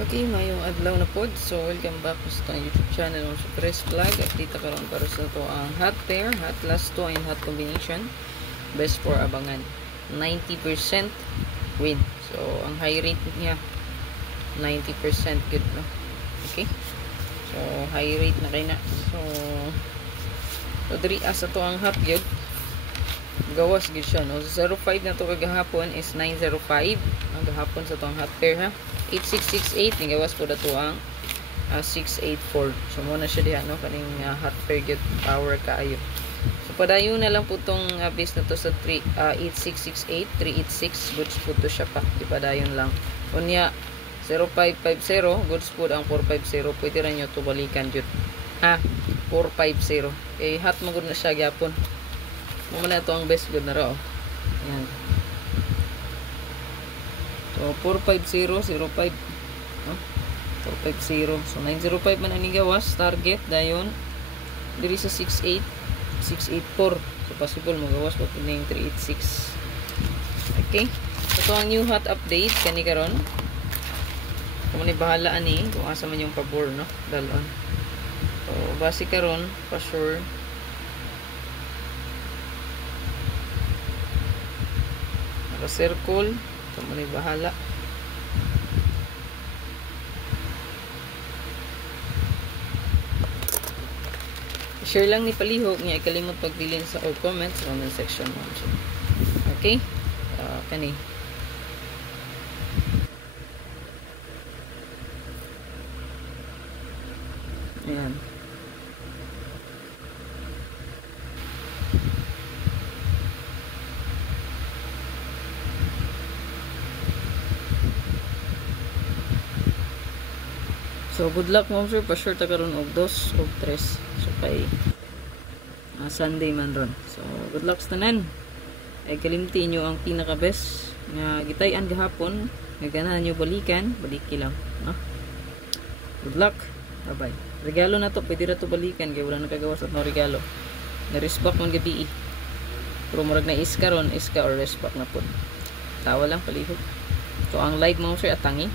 Okay, mayong adlaw na pod. So, welcome back sa YouTube channel ng Super Vlog. At dito karon para sa to ang hot pair, hot last two and hot combination. Best for abangan. 90% win. So, ang high rate niya 90% good, no? Okay? So, high rate na kayo na. So diri asa to ang hot good. Gawas gid siya, no? 05 na to kagahapon is 905. Ang gahapon sa to ang hot pair, ha? 8668 ni gawas po dato ang 684. So mo na siya diha, no, kaning hot pair get power kaayo. So padayon na lang po tong base na to sa 8668 386 goods po to siya pa. Ipadayon lang. Unya 0550 goods po ang 450. Pwede ra nyo to balikan jud. Ha, 450. Eh hot magud na siya gyapon. Mo na to ang best good na ra, oh. Yan. So 450 05, no? 450. So 905 man ang gawas target dayon diri sa 68 684. So possible magawas pa puning 386. Okay, so ang new hot update kani karon. Kung ni bahala ani kung asa man yung pabor, no, dalon. So base karon pa sure circle. So mo ni bahala. Share lang ni palihog niya, ikalimot pagbilin sa or comments sa comment section mo. Okay? Kani. Ayan. So good luck mo sir, pa sure ta karon og 2 og 3. So kay Sunday man ron. So good luck sa tanan. Ay kalimti nyo ang pinaka best nga gitay-an gahapon, nga ganahan nyo balikan, baliki lang, no? Good luck. Bye bye. Regalo na to, pwede ra to balikan kay wala nakagawas at no regalo. Na-respect man gabi. Pero murag na iska ron, iska or respect na pod. Tawa lang palihog. So ang live mo sir atangi.